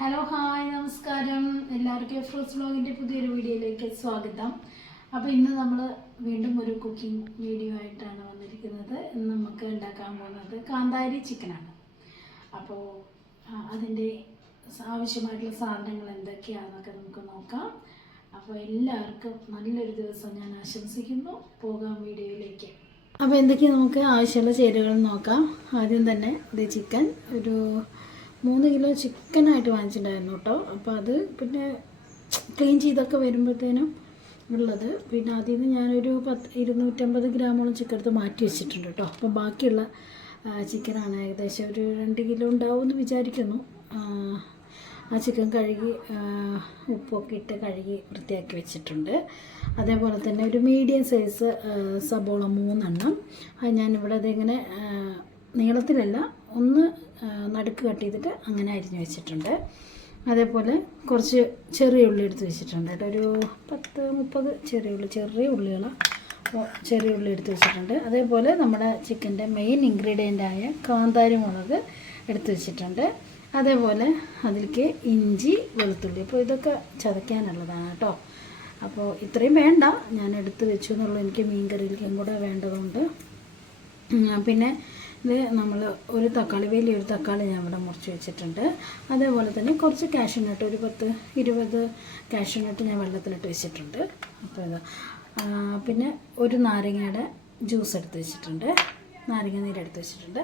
Hello hi നമസ്കാരം. എല്ലാവർക്കും fruits വ്ലോഗിൻ്റെ പുതിയൊരു വീഡിയോയിലേക്ക് സ്വാഗതം. അപ്പോൾ ഇന്ന് നമ്മൾ വീണ്ടും ഒരു കുക്കിംഗ് വീഡിയോ ആയിട്ടാണ് വന്നിരിക്കുന്നത്. ഇന്ന് നമുക്ക് ഉണ്ടാക്കാൻ പോകുന്നത് കാന്താരി ചിക്കനാണ്. അപ്പോൾ അതിൻ്റെ ആവശ്യമായിട്ടുള്ള സാധനങ്ങൾ എന്തൊക്കെയാണെന്നൊക്കെ നമുക്ക് നോക്കാം. അപ്പോൾ എല്ലാവർക്കും നല്ലൊരു ദിവസം ഞാൻ ആശംസിക്കുന്നു. പോകാം വീഡിയോയിലേക്ക്. അപ്പോൾ എന്തൊക്കെയാണ് നമുക്ക് ആവശ്യമുള്ള ചേരുവകൾ നോക്കാം. ആദ്യം തന്നെ ഇത് ചിക്കൻ ഒരു 3 കിലോ ചിക്കനായിട്ട് വാങ്ങിച്ചിട്ടുണ്ടായിരുന്നു കേട്ടോ. അപ്പോൾ അത് പിന്നെ ക്ലീൻ ചെയ്തൊക്കെ വരുമ്പോഴത്തേനും ഉള്ളത്. പിന്നെ അതിൽ നിന്ന് ഞാനൊരു 250 ഗ്രാമോളം ചിക്കൻ എടുത്ത് മാറ്റി വെച്ചിട്ടുണ്ട് കേട്ടോ. അപ്പോൾ ബാക്കിയുള്ള ചിക്കനാണ് ഏകദേശം ഒരു 2 കിലോ ഉണ്ടാവുമെന്ന് വിചാരിക്കുന്നു. ആ ചിക്കൻ കഴുകി ഉപ്പൊക്കെ ഇട്ട് കഴുകി വൃത്തിയാക്കി വെച്ചിട്ടുണ്ട്. അതേപോലെ തന്നെ ഒരു മീഡിയം സൈസ് സബോള 3 എണ്ണം. അത് ഞാനിവിടെ അതിങ്ങനെ നീളത്തിലല്ല, ഒന്ന് നടുക്ക് കട്ട് ചെയ്തിട്ട് അങ്ങനെ അരിഞ്ഞ് വെച്ചിട്ടുണ്ട്. അതേപോലെ കുറച്ച് ചെറിയ ഉള്ളി എടുത്ത് വെച്ചിട്ടുണ്ട് കേട്ടോ. ഒരു 10-30 ചെറിയ ഉള്ളികൾ ചെറിയ ഉള്ളി എടുത്ത് വെച്ചിട്ടുണ്ട്. അതേപോലെ നമ്മുടെ ചിക്കൻ്റെ മെയിൻ ഇൻഗ്രീഡിയൻ്റായ കാന്താരി മുളക് എടുത്ത് വെച്ചിട്ടുണ്ട്. അതേപോലെ അതിലേക്ക് ഇഞ്ചി, വെളുത്തുള്ളി. അപ്പോൾ ഇതൊക്കെ ചതയ്ക്കാനുള്ളതാണ് കേട്ടോ. അപ്പോൾ ഇത്രയും വേണ്ട, ഞാൻ എടുത്ത് വെച്ചു എന്നുള്ളൂ. എനിക്ക് മീൻ കറിയിലേക്കും കൂടെ വേണ്ടതുകൊണ്ട്. പിന്നെ ഇത് നമ്മൾ ഒരു തക്കാളി, വലിയൊരു തക്കാളി ഞാൻ ഇവിടെ മുറിച്ച് വെച്ചിട്ടുണ്ട്. അതേപോലെ തന്നെ കുറച്ച് കാഷ്യൂനട്ട്, ഒരു 10-20 കാഷ്യൂനട്ട് ഞാൻ വെള്ളത്തിലിട്ട് വെച്ചിട്ടുണ്ട്. അപ്പോൾ ഇത് പിന്നെ ഒരു നാരങ്ങയുടെ ജ്യൂസ് എടുത്ത് വെച്ചിട്ടുണ്ട്, നാരങ്ങ നീരെടുത്ത് വെച്ചിട്ടുണ്ട്.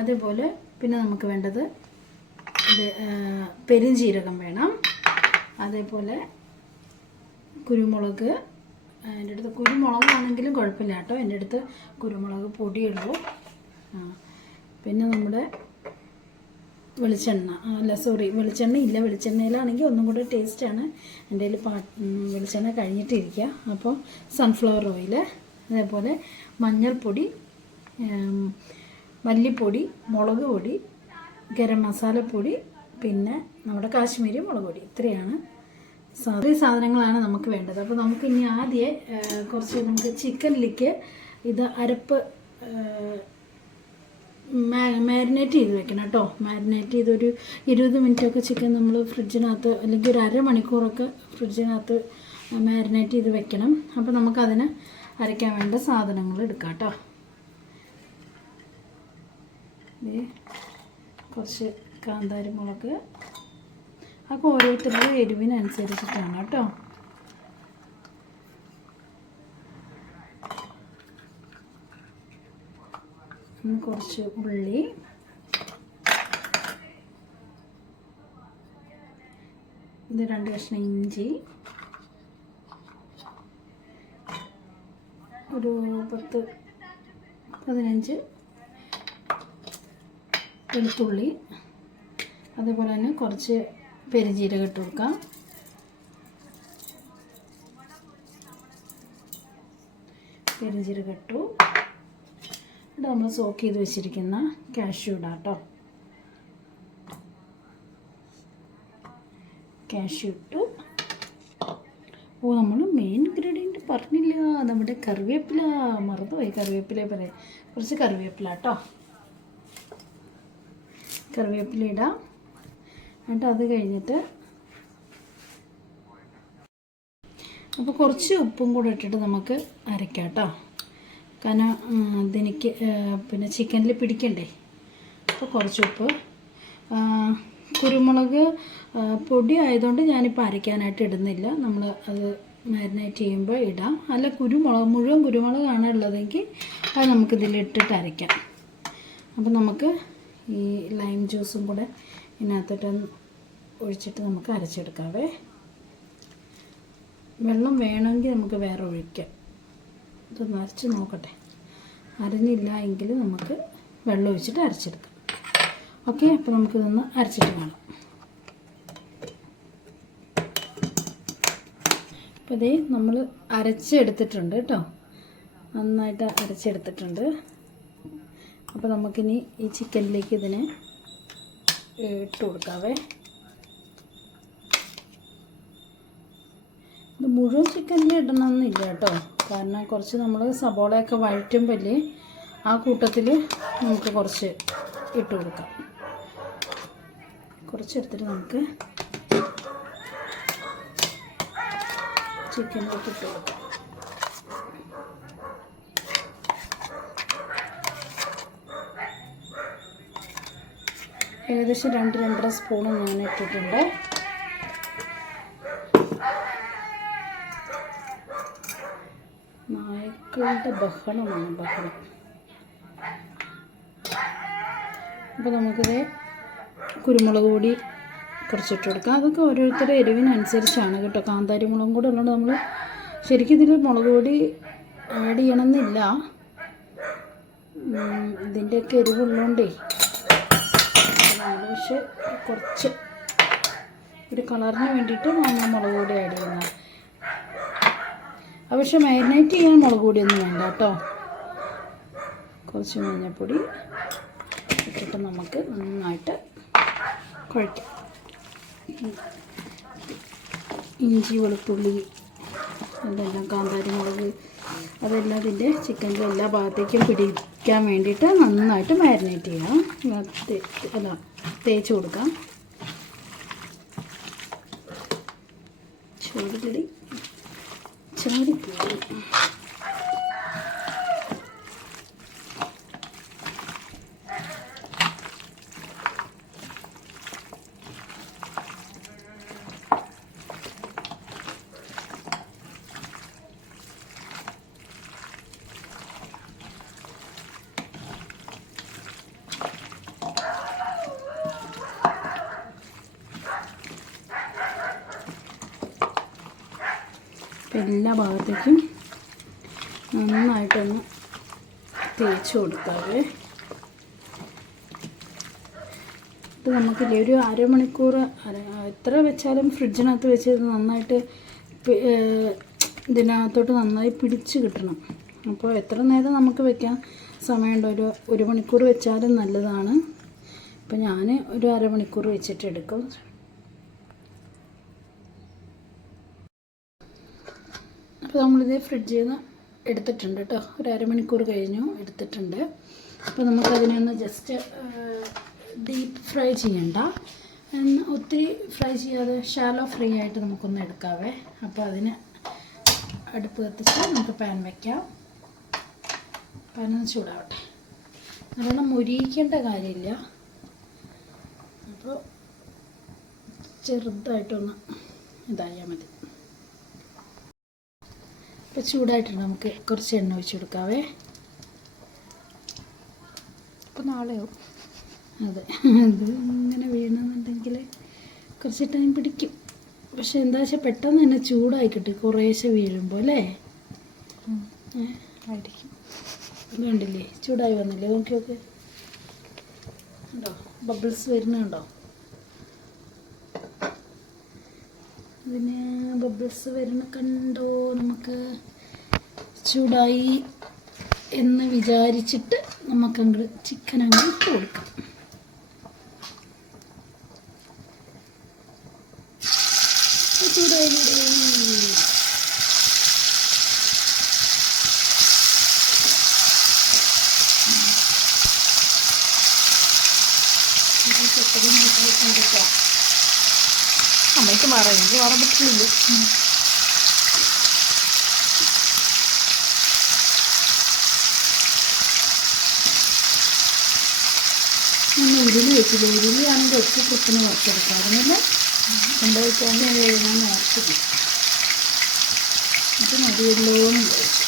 അതേപോലെ പിന്നെ നമുക്ക് വേണ്ടത് ഇത് പെരുംജീരകം വേണം. അതേപോലെ കുരുമുളക്. എൻ്റെ അടുത്ത് കുരുമുളകാണെങ്കിലും കുഴപ്പമില്ല കേട്ടോ, എൻ്റെ അടുത്ത് കുരുമുളക് പൊടിയുള്ളൂ. പിന്നെ നമ്മുടെ വെളിച്ചെണ്ണ, വെളിച്ചെണ്ണ ഇല്ല, വെളിച്ചെണ്ണയിലാണെങ്കിൽ ഒന്നും കൂടെ ടേസ്റ്റാണ്. എൻ്റെ കയ്യിൽ വെളിച്ചെണ്ണ കഴിഞ്ഞിട്ടിരിക്കുക. അപ്പോൾ സൺഫ്ലവർ ഓയിൽ, അതേപോലെ മഞ്ഞൾപ്പൊടി, മല്ലിപ്പൊടി, മുളക് പൊടി, ഗരം മസാലപ്പൊടി, പിന്നെ നമ്മുടെ കാശ്മീരി മുളക് പൊടി. ഇത്രയാണ് സാധനങ്ങളാണ് നമുക്ക് വേണ്ടത്. അപ്പോൾ നമുക്ക് ഇനി ആദ്യം കുറച്ച് നമുക്ക് ചിക്കനിലേക്ക് ഇത് അരപ്പ് മാരിനേറ്റ് ചെയ്ത് വെക്കണം കേട്ടോ. മാരിനേറ്റ് ചെയ്തൊരു 20 മിനിറ്റൊക്കെ ചിക്കൻ നമ്മൾ ഫ്രിഡ്ജിനകത്ത്, അല്ലെങ്കിൽ ഒരു അരമണിക്കൂറൊക്കെ ഫ്രിഡ്ജിനകത്ത് മാരിനേറ്റ് ചെയ്ത് വെക്കണം. അപ്പോൾ നമുക്കതിന് അരയ്ക്കാൻ വേണ്ട സാധനങ്ങൾ എടുക്കാം കേട്ടോ. കുറച്ച് കാന്താരി മുളക്, അപ്പോൾ ഓരോരുത്തരുടെ എരിവിനനുസരിച്ചിട്ടാണ് കേട്ടോ. കുറച്ച് ഉള്ളി, ഇത് 2 കഷ്ണം ഇഞ്ചി, ഒരു 10-15 വെളുത്തുള്ളി. അതേപോലെ തന്നെ കുറച്ച് പെരുംജീരകം ഇട്ട് കൊടുക്കാം. പെരുംജീരകം ഇട്ടു. ഇവിടെ നമ്മൾ സോക്ക് ചെയ്ത് വെച്ചിരിക്കുന്ന കാഷ്യൂ ഇടാം കേട്ടോ. കാഷ്യൂ ഇട്ടു. നമ്മൾ മെയിൻ ഇൻഗ്രീഡിയൻറ്റ് പറഞ്ഞില്ല, നമ്മുടെ കറിവേപ്പില. മറന്നുപോയി, കറിവേപ്പില പറയാം. കുറച്ച് കറിവേപ്പില കേട്ടോ. കറിവേപ്പില ഇടാം. എന്നിട്ട് അത് കഴിഞ്ഞിട്ട് അപ്പോൾ കുറച്ച് ഉപ്പും കൂടെ ഇട്ടിട്ട് നമുക്ക് അരയ്ക്കാം കേട്ടോ. കാരണം ഇതിനിക്ക് പിന്നെ ചിക്കനിൽ പിടിക്കണ്ടേ. അപ്പോൾ കുറച്ച് ഉപ്പ്. കുരുമുളക് പൊടി ആയതുകൊണ്ട് ഞാനിപ്പോൾ അരയ്ക്കാനായിട്ട് ഇടുന്നില്ല. നമ്മൾ അത് മാരിനേറ്റ് ചെയ്യുമ്പോൾ ഇടാം. അല്ല, മുഴുവൻ കുരുമുളകാണ് ഉള്ളതെങ്കിൽ അത് നമുക്കിതിലിട്ടിട്ട് അരയ്ക്കാം. അപ്പോൾ നമുക്ക് ഈ ലൈം ജ്യൂസും കൂടെ ഇതിനകത്തോട്ട് ഒഴിച്ചിട്ട് നമുക്ക് അരച്ചെടുക്കാവേ. വെള്ളം വേണമെങ്കിൽ നമുക്ക് വേറെ ഒഴിക്കാം. ഇതൊന്ന് അരച്ച് നോക്കട്ടെ. അരഞ്ഞില്ല എങ്കിൽ നമുക്ക് വെള്ളം ഒഴിച്ചിട്ട് അരച്ചെടുക്കാം. ഓക്കെ, അപ്പോൾ നമുക്കിതൊന്ന് അരച്ചിട്ട് കാണാം. അപ്പോൾ ഇതേ നമ്മൾ അരച്ചെടുത്തിട്ടുണ്ട് കേട്ടോ. നന്നായിട്ട് അരച്ചെടുത്തിട്ടുണ്ട്. അപ്പോൾ നമുക്കിനി ഈ ചിക്കനിലേക്ക് ഇതിനെ ഇട്ട് കൊടുക്കാവേ. ഇത് മുഴുവൻ ചിക്കനിൽ ഇടണമെന്നില്ല കേട്ടോ. കാരണം കുറച്ച് നമ്മൾ സബോളയൊക്കെ വഴറ്റുമ്പോൾ ആ കൂട്ടത്തിൽ നമുക്ക് കുറച്ച് ഇട്ട് കൊടുക്കാം. കുറച്ചെടുത്തിട്ട് നമുക്ക് ചിക്കനിലേക്ക് ഇട്ട് കൊടുക്കാം. ഏകദേശം 2-2.5 സ്പൂൺ ഞാൻ ഇട്ടിട്ടുണ്ട്. നായ്ക്കളുടെ ബഹളം. അപ്പോൾ നമുക്കിത് കുരുമുളക് പൊടി കുറച്ചിട്ട് കൊടുക്കാം. അതൊക്കെ ഓരോരുത്തരുടെ എരിവിനനുസരിച്ചാണ് കേട്ടോ. കാന്താരി മുളകും കൂടെ ഉള്ളതുകൊണ്ട് നമ്മൾ ശരിക്കും ഇതിൽ മുളക് പൊടി ആഡ് ചെയ്യണമെന്നില്ല. ഇതിൻ്റെയൊക്കെ എരിവുള്ളതുകൊണ്ടേ നമ്മൾ പക്ഷെ കുറച്ച് ഒരു കളറിന് വേണ്ടിയിട്ട് നമ്മൾ മുളക് പൊടി ആഡ് ചെയ്യുന്നത്. പക്ഷെ മാരിനേറ്റ് ചെയ്യാൻ മുളക് പൊടിയൊന്നും വേണ്ട കേട്ടോ. കുറച്ച് മഞ്ഞൾപ്പൊടി ഇട്ടിട്ട് നമുക്ക് നന്നായിട്ട് കുഴയ്ക്കാം. ഇഞ്ചി വെളുത്തുള്ളി അതെല്ലാം കാന്താരി മുളക് അതെല്ലാം ഇതിൻ്റെ ചിക്കനിലെ എല്ലാ ഭാഗത്തേക്കും പിടിക്കാൻ വേണ്ടിയിട്ട് നന്നായിട്ട് മാരിനേറ്റ് ചെയ്യാം. തേച്ച് കൊടുക്കാം. ചൂടുപൊടി ചാടിപ്പോയി. എല്ലാ ഭാഗത്തേക്കും നന്നായിട്ടൊന്ന് തേച്ച് കൊടുത്താൽ ഇത് നമുക്കില്ലേ ഒരു അരമണിക്കൂർ എത്ര വെച്ചാലും ഫ്രിഡ്ജിനകത്ത് വെച്ച് നന്നായിട്ട് ഇതിനകത്തോട്ട് നന്നായി പിടിച്ച് കിട്ടണം. അപ്പോൾ എത്ര നേരം നമുക്ക് വെക്കാൻ സമയമുണ്ടോ? ഒരു മണിക്കൂർ വെച്ചാലും നല്ലതാണ്. അപ്പോൾ ഞാൻ ഒരു അരമണിക്കൂർ വെച്ചിട്ട് എടുക്കും. അപ്പോൾ നമ്മളിത് ഫ്രിഡ്ജിൽ നിന്ന് എടുത്തിട്ടുണ്ട് കേട്ടോ. ഒരു അരമണിക്കൂർ കഴിഞ്ഞു എടുത്തിട്ടുണ്ട്. അപ്പോൾ നമുക്കതിനെ ഒന്ന് ജസ്റ്റ് ഡീപ്പ് ഫ്രൈ ചെയ്യണ്ട, ഒത്തിരി ഫ്രൈ ചെയ്യാതെ ഷാലോ ഫ്രൈ ആയിട്ട് നമുക്കൊന്ന് എടുക്കാവേ. അപ്പോൾ അതിന് അടുപ്പ് കത്തിച്ച് നമുക്ക് പാൻ വയ്ക്കാം. പാനൊന്ന് ചൂടാവട്ടെ. നല്ലോണം മുരിയിക്കേണ്ട കാര്യമില്ല. അപ്പോൾ ചെറുതായിട്ടൊന്ന് ഇതായാൽ മതി. ഇപ്പോൾ ചൂടായിട്ടുണ്ട്. നമുക്ക് കുറച്ച് എണ്ണ ഒഴിച്ച് കൊടുക്കാവേ. അപ്പോൾ നാളെയോ അതെ അത് ഇങ്ങനെ വീണമെന്നുണ്ടെങ്കിൽ കുറച്ച് ടൈം പിടിക്കും. പക്ഷെ എന്താ വെച്ചാൽ പെട്ടെന്ന് തന്നെ ചൂടായി കിട്ടി കുറേശ്ശെ വീഴുമ്പോൾ അല്ലേ ആയിരിക്കും. വേണ്ടില്ലേ ചൂടായി വന്നില്ലേ? നോക്കിയൊക്കെ ഉണ്ടോ ബബിൾസ് വരുന്നുണ്ടോ? അതിന് ബബിൾസ് വരുന്ന കണ്ടോ? നമുക്ക് ചൂടായി എന്ന് വിചാരിച്ചിട്ട് നമുക്കങ്ങോട്ട് ചിക്കൻ അങ്ങ് ഇട്ട് കൊടുക്കാം. ചൂടായി അമ്മയ്ക്ക് മാറാം, എനിക്ക് മാറാൻ പറ്റില്ല. ഞാൻ ഉരുളി വെച്ചില്ല. ഉരുളിയാണെങ്കിൽ ഒറ്റ കുത്തിന് വറുത്തെടുക്കാറുന്നില്ല. എന്താ വെച്ചാൽ ഞാൻ നേർച്ചില്ല. ഇത് മതിയല്ലോ എന്ന് വിചാരിച്ചു.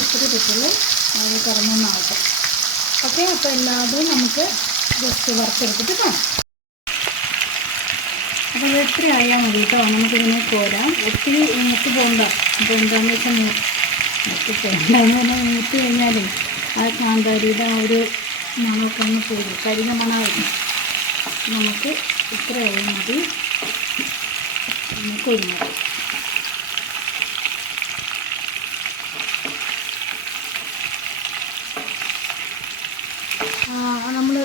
ഒത്തിരി പറ്റുള്ളൂ. അത് കറന്നൊന്നാവട്ടെ. ഓക്കെ. അപ്പോൾ എല്ലാതും നമുക്ക് ജസ്റ്റ് വറുത്തെടുത്തിട്ട് കാണാം. അപ്പോൾ ഇത് എത്ര ആയാൽ മതി കേട്ടോ. നമുക്കിതിനെ കോരാം. ഒത്തിരി മൂത്ത് പോകണ്ട. അപ്പോൾ എന്താണെന്ന് വെച്ചാൽ മൂത്ത് പോകണ്ടെന്ന് പറഞ്ഞാൽ മൂത്ത് കഴിഞ്ഞാലും ആ കാന്താരിയുടെ ആ ഒരു മണമൊക്കെ ഒന്ന് പോകും. കരിഞ്ഞ മണമായിരുന്നു. നമുക്ക് ഇത്ര ആയാൽ മതി. നമുക്ക് ഒരുങ്ങാം. നമ്മൾ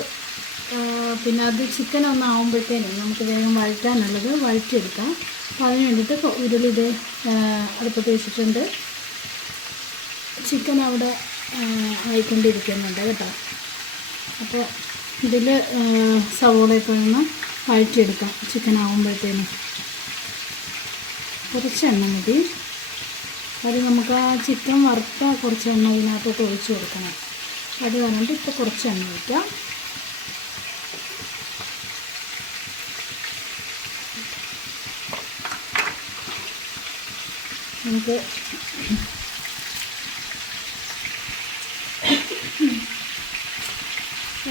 പിന്നെ അത് ചിക്കൻ ഒന്നാകുമ്പോഴത്തേനും നമുക്ക് വേഗം വഴറ്റാനുള്ളത് വഴറ്റിയെടുക്കാം. അപ്പോൾ അതിന് വേണ്ടിയിട്ട് ഉരുളി ഇത് അടുപ്പത്ത് വെച്ചിട്ടുണ്ട്. ചിക്കൻ അവിടെ ആയിക്കൊണ്ടിരിക്കുന്നുണ്ട് കേട്ടോ. അപ്പോൾ ഇതിൽ സവോളയൊക്കെ ഒന്ന് വഴറ്റിയെടുക്കാം. ചിക്കൻ ആകുമ്പോഴത്തേനും കുറച്ച് എണ്ണ മതി. അത് നമുക്ക് ആ ചിക്കൻ വറുത്ത കുറച്ച് എണ്ണ ഇതിനകത്തോട്ട് ഒഴിച്ച് കൊടുക്കണം. അത് പറഞ്ഞിട്ട് ഇപ്പോൾ കുറച്ച് എണ്ണ ഒഴിക്കാം. നമുക്ക്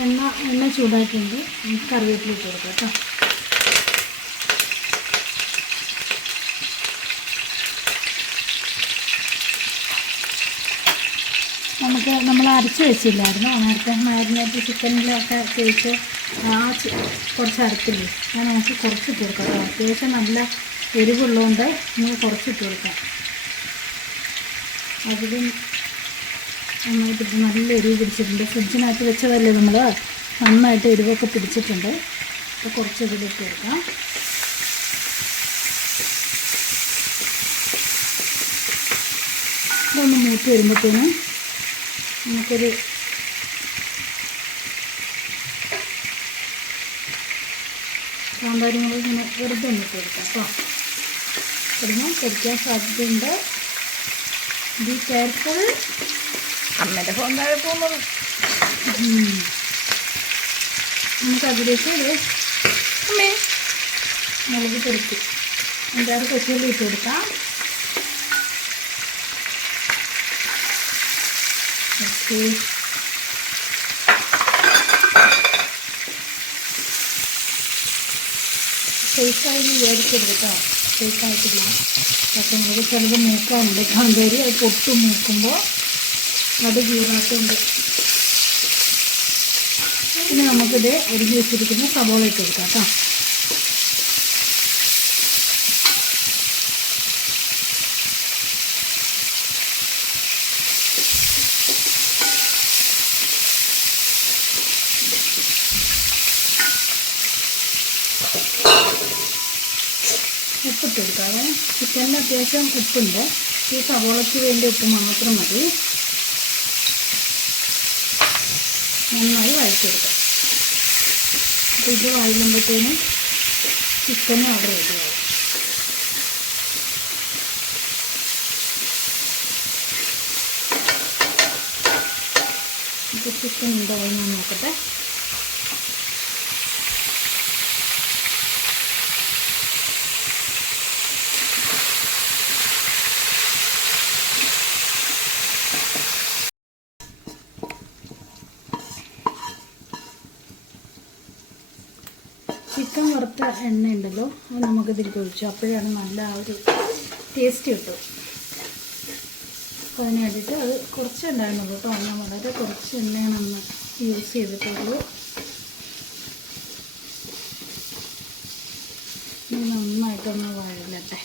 എണ്ണ ചൂടാക്കിയിട്ട് നമുക്ക് കറിവേപ്പില ഇട്ട് കൊടുക്കാം കേട്ടോ. നമ്മൾ അരച്ച് വെച്ചില്ലായിരുന്നു നേരത്തെ മാരിനേറ്റ് ചിക്കനിലൊക്കെ തേച്ച് കുറച്ച് അരത്തില്ലേ, ഞാൻ നമുക്ക് കുറച്ചിട്ട് കൊടുക്കാം കേട്ടോ. അത്യാവശ്യം നല്ല എരിവുള്ളതുകൊണ്ട് നമുക്ക് കുറച്ചിട്ട് കൊടുക്കാം. അതിലും നന്നായിട്ട് നല്ല എരിവ് പിടിച്ചിട്ടുണ്ട്. ഫ്രിഡ്ജിനകത്ത് വെച്ചതല്ലേ നമ്മൾ, നന്നായിട്ട് എരിവൊക്കെ പിടിച്ചിട്ടുണ്ട്. അപ്പോൾ കുറച്ച് ഇതിലിട്ട് കൊടുക്കാം. ഇതൊന്ന് മൂത്ത് വരുമ്പോഴത്തേനും നമുക്കൊരു കാന്താരി മുളക് ഇങ്ങനെ വെറുതെ ഒന്ന് ഇട്ട് കൊടുക്കാം കേട്ടോ. ഇടുമ്പോൾ പൊരിക്കാൻ സാധ്യതയുണ്ട്. Be careful. അമ്മേൻ്റെ ഫോൺ താഴെ പോകുന്നത്. നമുക്കതിലേക്ക് അമ്മേ മുളക് പൊരിക്കും 5-6 കൊച്ചുള്ളി ഇട്ട് കൊടുക്കാം. ഓക്കെ, സേഫായി വിചാരിക്കരുത് കേട്ടോ. സേഫായിട്ടില്ല. പക്ഷെ നമുക്ക് ചിലത് മൂക്കാനുണ്ട് കാന്താരി. അത് പൊട്ട് മൂക്കുമ്പോൾ അത് ചൂടാക്കുന്നുണ്ട്. പിന്നെ നമുക്കിത് അരിഞ്ഞ് വെച്ചിരിക്കുന്ന സവോള ഇട്ട് കൊടുക്കാം കേട്ടോ. ഉപ്പിട്ട് കൊടുക്കാതെ. ചിക്കനിൽ അത്യാവശ്യം ഉപ്പുണ്ട്. ഈ സവോളയ്ക്ക് വേണ്ടി ഉപ്പ് മാത്രം മതി. നന്നായി വഴറ്റിയെടുക്കാം. അപ്പോൾ ഇത് വഴലുമ്പോഴത്തേനും ചിക്കനും അവിടെ റെഡിയാവും. ഇപ്പോൾ ചിക്കൻ ഉണ്ടാവും, ഞാൻ നോക്കട്ടെ. ചിക്കൻ വറുത്ത എണ്ണ ഉണ്ടല്ലോ, അത് നമുക്കിതിലേക്ക് ഒഴിച്ചു. അപ്പോഴാണ് നല്ല ആ ഒരു ടേസ്റ്റ് കിട്ടും. അപ്പോൾ അതിന് വേണ്ടിയിട്ട് അത് കുറച്ച് ഉണ്ടായിരുന്നുള്ളൂ കേട്ടോ. ഞാൻ വളരെ കുറച്ച് എണ്ണയാണ് അന്ന് യൂസ് ചെയ്തിട്ടുള്ളൂ. നന്നായിട്ടൊന്ന് വഴലട്ടെ.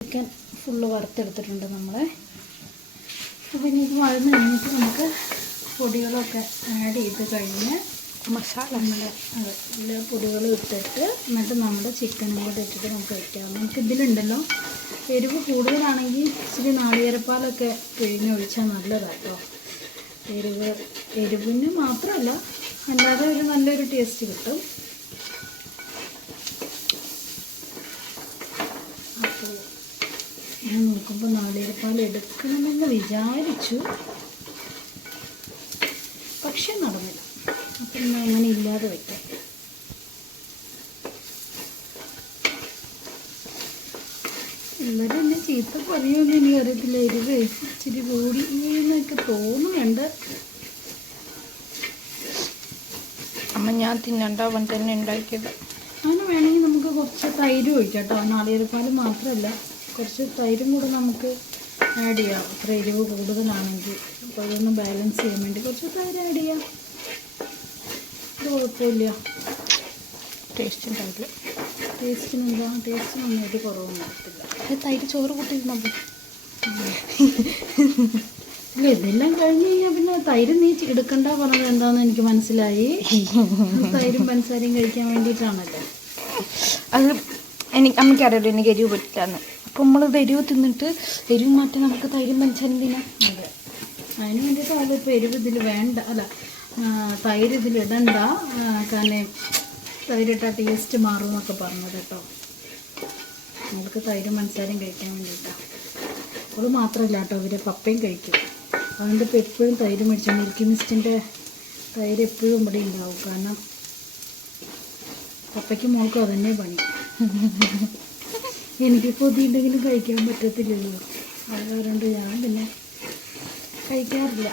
ചിക്കൻ ഫുള്ള് വറുത്തെടുത്തിട്ടുണ്ട് നമ്മൾ. അപ്പോൾ ഇനി ഇത് വഴന്ന് കഴിഞ്ഞിട്ട് നമുക്ക് പൊടികളൊക്കെ ആഡ് ചെയ്ത് കഴിഞ്ഞ് മസാല നമ്മുടെ എല്ലാ പൊടികളും ഇട്ടിട്ട് എന്നിട്ട് നമ്മുടെ ചിക്കനും കൂടെ ഇട്ടിട്ട് നമുക്ക് വയ്ക്കാം. നമുക്ക് ഇതിലുണ്ടല്ലോ എരിവ് കൂടുതലാണെങ്കിൽ ഇച്ചിരി നാളികേരപ്പാലൊക്കെ പിഴിഞ്ഞൊഴിച്ചാൽ നല്ലതാണ് കേട്ടോ. എരിവിന് മാത്രമല്ല അല്ലാതെ ഒരു നല്ലൊരു ടേസ്റ്റ് കിട്ടും. അപ്പോൾ ഞാൻ നോക്കുമ്പോൾ നാളികേരപ്പാൽ എടുക്കണമെന്ന് വിചാരിച്ചു, പക്ഷെ നടന്നില്ല. അപ്പം ഇന്ന് അങ്ങനെ ഇല്ലാതെ വയ്ക്കാം. എല്ലാവരും എന്നെ ചീത്ത പറയുമെന്ന് എനിക്ക് അറിയത്തില്ല. എരിവ് ഇച്ചിരി കൂടി എന്നൊക്കെ തോന്നുന്നുണ്ട്. അമ്മ ഞാൻ തിന്നണ്ടാവൻ തന്നെ ഉണ്ടാക്കിയത്. അങ്ങനെ വേണമെങ്കിൽ നമുക്ക് കുറച്ച് തൈര് ഒഴിക്കാം കേട്ടോ. നാളികേരപ്പാൽ മാത്രമല്ല, കുറച്ച് തൈരും കൂടെ നമുക്ക് ആഡ് ചെയ്യാം. അത്ര എരിവ് കൂടുതലാണെങ്കിൽ അപ്പോൾ അതൊന്ന് ബാലൻസ് ചെയ്യാൻ വേണ്ടി കുറച്ച് തൈര് ആഡ് ചെയ്യാം. ഇത് കുഴപ്പമില്ല, ടേസ്റ്റ് ഉണ്ടാവില്ല. ടേസ്റ്റിനെന്താ, ടേസ്റ്റിനൊന്നും ഒരു കുറവൊന്നും വരത്തില്ല. തൈര് ചോറ് കൂട്ടിയിരുന്നപ്പോൾ അല്ല ഇതെല്ലാം കഴിഞ്ഞ് കഴിഞ്ഞാൽ പിന്നെ തൈര് നീ എടുക്കണ്ട പറഞ്ഞത് എന്താണെന്ന് എനിക്ക് മനസ്സിലായി. തൈരും പഞ്ചസാരയും കഴിക്കാൻ വേണ്ടിയിട്ടാണല്ലോ. അത് അമ്മയ്ക്കറിയാലോ എനിക്ക് എരിവ് പറ്റാന്ന്. അപ്പം നമ്മൾ എരിവ് തിന്നിട്ട് എരിവ് മാറ്റി നമുക്ക് തൈരും പഞ്ചസാരയും തിന്നാം. അതെ, അതിന് വേണ്ടിയിട്ടാണ് ഇപ്പോൾ എരിവ് ഇതിൽ വേണ്ട, അല്ല തൈര് ഇതിലിടണ്ട, കാരണം തൈരിട്ട ടേസ്റ്റ് മാറും എന്നൊക്കെ പറഞ്ഞത് കേട്ടോ. നമുക്ക് തൈരും പഞ്ചസാരയും കഴിക്കാൻ വേണ്ടിയിട്ടാണ്. അത് മാത്രമല്ല കേട്ടോ, ഇവരെ പപ്പയും കഴിക്കും. അതുകൊണ്ട് ഇപ്പോൾ എപ്പോഴും തൈര് മേടിച്ചു. മിൽക്കി മിസ്റ്റിൻ്റെ തൈര് എപ്പോഴും ഇവിടെ ഉണ്ടാവും. കാരണം പപ്പയ്ക്കും മോൾക്കും അതന്നെ പണി. എനിക്കിപ്പോൾ ഇതിണ്ടെങ്കിലും കഴിക്കാൻ പറ്റത്തില്ലല്ലോ. അത് കാരണം ഞാൻ പിന്നെ കഴിക്കാറില്ല.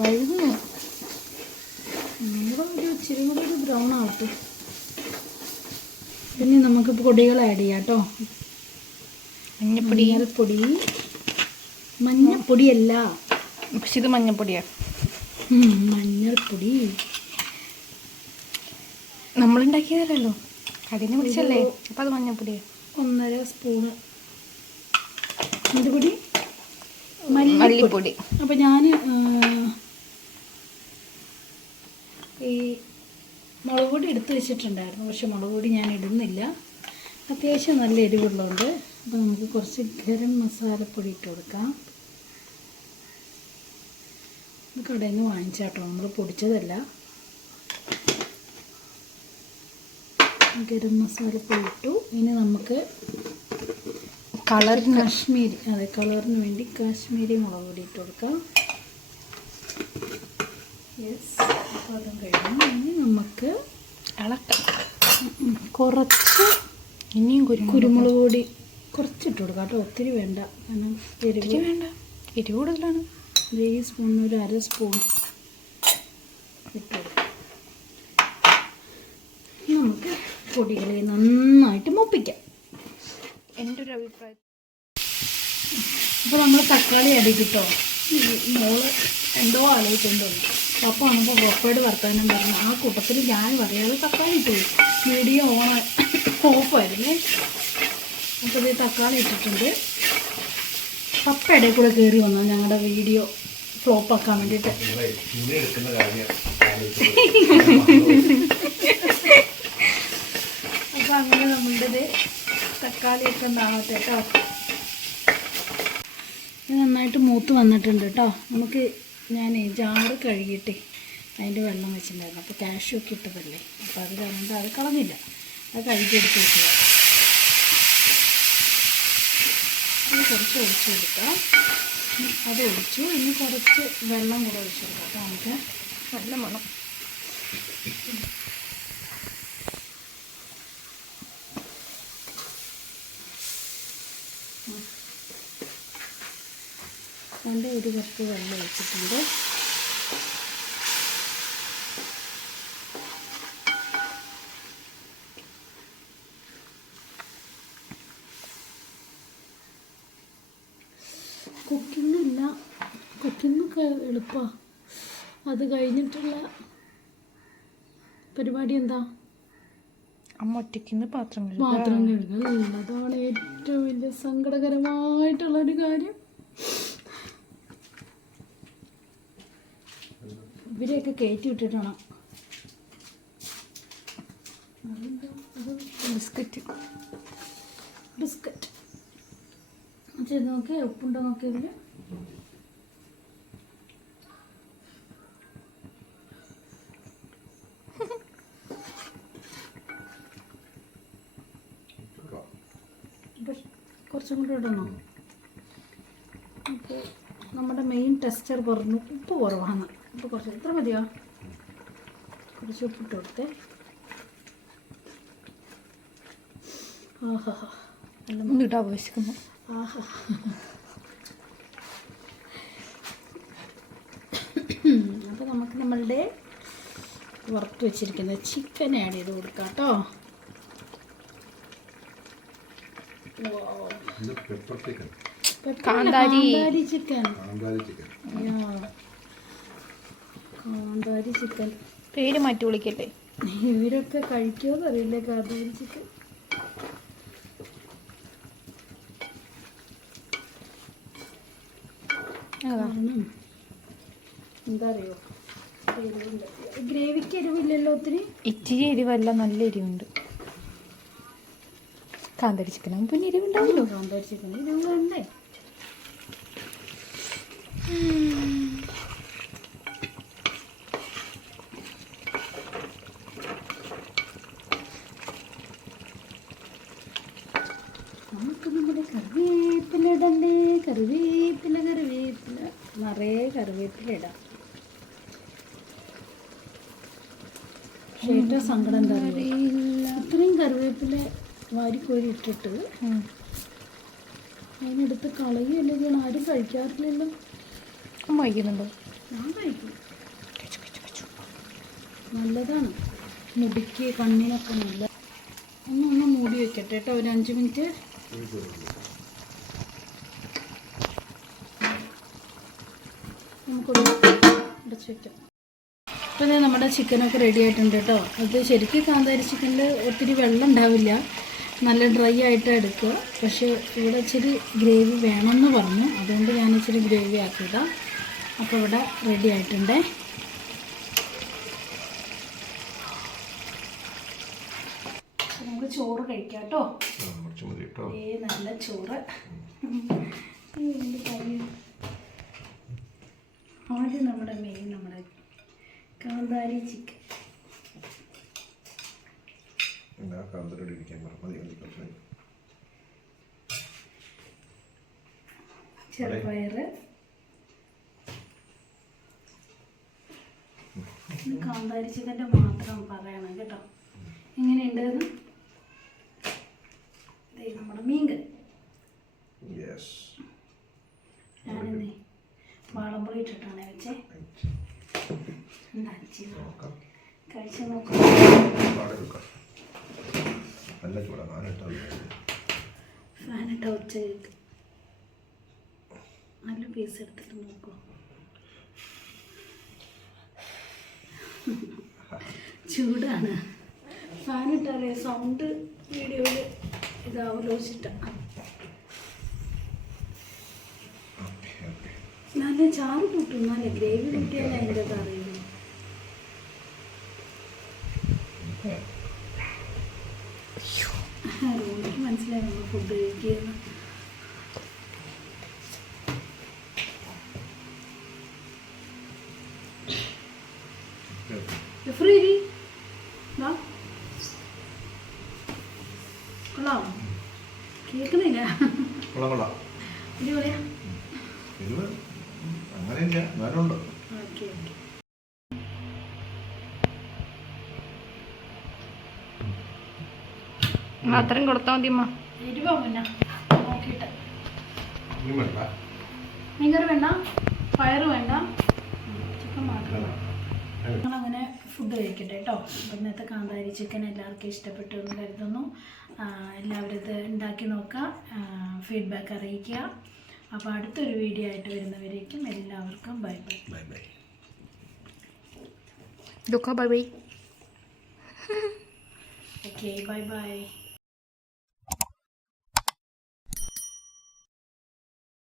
വഴുന്നു നമ്മുടെ ഒരു ഇച്ചിരി കൂടെ ഒരു ബ്രൗൺ ആവട്ടെ. പിന്നെ നമുക്ക് പൊടികൾ ആഡ് ചെയ്യാം കേട്ടോ. മഞ്ഞപ്പൊടി. മഞ്ഞൾപ്പൊടി, മഞ്ഞപ്പൊടിയല്ല, പക്ഷെ ഇത് മഞ്ഞപ്പൊടിയാണ്. മഞ്ഞൾപ്പൊടി നമ്മളുണ്ടാക്കിയതല്ലോ, കടയിൽ നിന്ന് പിടിച്ചല്ലേ, അപ്പം അത് മഞ്ഞപ്പൊടിയാണ്. 1.5 സ്പൂണ് മല്ലിപ്പൊടി. മല്ലിപ്പൊടി. അപ്പം ഞാൻ ഈ മുളക് പൊടി എടുത്ത് വെച്ചിട്ടുണ്ടായിരുന്നു, പക്ഷെ മുളക് പൊടി ഞാൻ ഇടുന്നില്ല. അത്യാവശ്യം നല്ല എരിവുള്ളതുകൊണ്ട് അപ്പോൾ നമുക്ക് കുറച്ച് ഗരം മസാലപ്പൊടി ഇട്ട് കൊടുക്കാം. ഇത് കടയിൽ നിന്ന് വാങ്ങിച്ചാട്ടോ, നമ്മൾ പൊടിച്ചതല്ല. ഗരം മസാലപ്പൊടി ഇട്ടു. ഇനി നമുക്ക് കാശ്മീരി, അതെ കളറിന് വേണ്ടി കാശ്മീരി മുളക് പൊടി ഇട്ട് കൊടുക്കാം. യെസ്, അപ്പോൾ അതും കഴിഞ്ഞു. ഇനി നമുക്ക് കുറച്ച് ഇനിയും കുരുമുളക് പൊടി കുറച്ചിട്ട് കൊടുക്കാം കേട്ടോ, ഒത്തിരി വേണ്ട. കാരണം എരിവ് വേണ്ട, എരിവ് കൂടുതലാണ്. ഈ സ്പൂണിന് ഒരു 1/2 സ്പൂൺ ഇട്ട് കൊടുക്കാം. നമുക്ക് പൊടികളെ നന്നായിട്ട് മൂപ്പിക്കാം. എൻ്റെ ഒരു അഭിപ്രായം. അപ്പോൾ നമ്മൾ തക്കാളി അടിക്കിട്ടോ. മോള് എന്തോ ആലോചിച്ചുകൊണ്ടുണ്ട്. പപ്പ ആണെങ്കിൽ പപ്പയോട് വർത്തമാനം പറഞ്ഞു. ആ കൂട്ടത്തിൽ ഞാൻ പറയാതെ തക്കാളി ഇട്ടു. വീഡിയോ ഓഫായിരുന്നേ. അപ്പോൾ ഇത് തക്കാളി ഇട്ടിട്ടുണ്ട്. പപ്പ ഇടയിൽ കൂടെ കയറി വന്നു ഞങ്ങളുടെ വീഡിയോ ഫ്ലോപ്പാക്കാൻ വേണ്ടിയിട്ട്. അപ്പോൾ അങ്ങനെ നമ്മളുടെ തക്കാളിയൊക്കെ ഉണ്ടാവട്ടെ കേട്ടോ. നന്നായിട്ട് മൂത്ത് വന്നിട്ടുണ്ട് കേട്ടോ. നമുക്ക് ഞാൻ ജാറ് കഴുകിയിട്ടേ അതിൻ്റെ വെള്ളം വെച്ചിട്ടുണ്ടായിരുന്നു. അപ്പോൾ കാഷ്യൂ ഒക്കെ ഇട്ടതല്ലേ, അപ്പോൾ അത് കാരണം അത് കളഞ്ഞില്ല, അത് കഴുകിയെടുത്ത് വെക്കുക. അത് കുറച്ച് ഒഴിച്ചു കൊടുക്കാം. അത് ഒഴിച്ചു. ഇനി കുറച്ച് വെള്ളം കൂടെ ഒഴിച്ചു കൊടുക്കാം. അപ്പോൾ നമുക്ക് നല്ല മണം. രണ്ട് ഒരു കപ്പ് വെള്ളം ഒഴിച്ചിട്ടുണ്ട്. കുക്കിങ്ങൊക്കെ എളുപ്പമാണ്. അത് കഴിഞ്ഞിട്ടുള്ള പരിപാടി എന്താ? അമ്മ ഒറ്റയ്ക്ക് പാത്രം കഴുകൽ. അതാണ് ഏറ്റവും വലിയ സങ്കടകരമായിട്ടുള്ളൊരു കാര്യം. ഇവരെയൊക്കെ കയറ്റി വിട്ടിട്ടാണ്. ബിസ്ക്കറ്റ് ചെയ്ത് നോക്കി, ഉപ്പുണ്ടോ നോക്കി. ഇതിൽ കുറച്ചും കൂടി ഇടണോ? അപ്പോൾ നമ്മുടെ മെയിൻ ടെസ്റ്റർ പറഞ്ഞു ഉപ്പ് കുറവാണ്. അപ്പോൾ കുറച്ച് എത്ര മതിയോ? കുറച്ച് ഉപ്പിട്ട് കൊടുത്തേ. ആഹാ, ഒന്നും ഇട്ടാ ആവശ്യിക്കുന്നു. ആഹാ, നമ്മളുടെ വറുത്ത് വെച്ചിരിക്കുന്ന ചിക്കൻ ആഡ് ചെയ്ത് കൊടുക്കാം കേട്ടോ. കാന്താരി ചിക്കൻ, കാന്താരി ചിക്കൻ പേര് മാറ്റി വിളിക്കട്ടെ. ഇവരൊക്കെ കഴിക്കുമോ അറിയില്ല കാന്താരി ചിക്കൻ. എന്താ അറിയോ, ഗ്രേവിക്ക് എരിവില്ലല്ലോ ഒത്തിരി. ഇച്ചിരി എരിവല്ല, നല്ല എരിവുണ്ട്. കാന്താരി ചിക്കൻ പിന്നെ എരിവുണ്ടാവുമല്ലോ. കാന്താരി ചിക്കൻ എരിവ് വേണ്ടേ? നമുക്ക് നമ്മുടെ കറിവേപ്പില ഇടണ്ടേ. കറിവേപ്പില നിറയെ കറിവേപ്പില ഇടാം. പക്ഷേ ഏറ്റവും സങ്കടം എന്താ അറിയില്ല, ഇത്രയും കറിവേപ്പില വാരിക്കോരി ഇട്ടിട്ട് അതിനെടുത്ത് കളയുകയല്ലേ ചെയ്യണം. ആരും കഴിക്കാറില്ലല്ലോ. വൈകുന്നുണ്ടോ? ഞാൻ കഴിക്കും, നല്ലതാണ് മുടിക്ക് കണ്ണിനൊക്കെ നല്ല. ഒന്ന് മൂടി വെക്കട്ടെ കേട്ടോ, ഒരു 5 മിനിറ്റ്. നമുക്കൊരു അടച്ച് വയ്ക്കാം. അപ്പോൾ നമ്മുടെ ചിക്കനൊക്കെ റെഡി ആയിട്ടുണ്ട് കേട്ടോ. അത് ശരിക്കും കാന്താരി ചിക്കനിൽ ഒത്തിരി വെള്ളം ഉണ്ടാവില്ല, നല്ല ഡ്രൈ ആയിട്ട് എടുക്കുക. പക്ഷേ ഇവിടെ ഇച്ചിരി ഗ്രേവി വേണമെന്ന് പറഞ്ഞു, അതുകൊണ്ട് ഞാൻ ഇച്ചിരി ഗ്രേവി ആക്കിയതാണ്. അപ്പോൾ ഇവിടെ റെഡി ആയിട്ടുണ്ടേ. നമുക്ക് ചോറ് കഴിക്കാം കേട്ടോ. നല്ല ചോറ്. ആദ്യം നമ്മുടെ മെയിൻ നമ്മുടെ കാന്താരി ചിക്കൻ. ചെറുപയർ, കാന്താരി ചിക്കൻ്റെ മാത്രം പറയണം കേട്ടോ. എങ്ങനെയുണ്ട് നമ്മുടെ മീൻകറി. ഞാനെന്നേ വാളമ്പുളി ഇട്ടിട്ടാണ് വെച്ചേ. കഴിച്ചു നോക്കാം. ഫാനിട്ട ഉച്ച കേക്ക് നല്ല പീസ് എടുത്തിട്ട് നോക്കൂ. ചൂടാണ്. ഫാനിട്ടറിയ സൗണ്ട് വീഡിയോയിൽ ഇതാവലോചിച്ചിട്ടാണ്. നല്ല ചാറ് കൂട്ടും, നല്ല ഗ്രേവി കൂട്ടിയാൽ അതിൻ്റെ അറിയുള്ളൂ. റോണിക്ക് മനസ്സിലായി നമ്മൾ ഫുഡ് കഴിക്കുകയെന്ന്. ഫ്രീ കൊള്ളാം, കേൾക്കുന്നില്ല. അടിപൊളിയാ. Okay okay. അത്രയും കൊടുത്താൽ മതി അമ്മ. എരിവാ പിന്നെ നോക്കിയിട്ട്. മീൻകറി വേണ്ട, പയറ് വേണ്ട, ചിക്കൻ മാത്രം. ഞങ്ങളങ്ങനെ ഫുഡ് കഴിക്കട്ടെ കേട്ടോ. അപ്പം ഇന്നത്തെ കാന്താരി ചിക്കൻ എല്ലാവർക്കും ഇഷ്ടപ്പെട്ടു എന്ന് കരുതുന്നു. എല്ലാവരും ഇത് ഉണ്ടാക്കി നോക്കുക, ഫീഡ്ബാക്ക് അറിയിക്കുക. അപ്പോൾ അടുത്തൊരു വീഡിയോ ആയിട്ട് വരുന്നവരേക്കും എല്ലാവർക്കും bye bye. Bye bye. Bye bye. Okay, bye bye.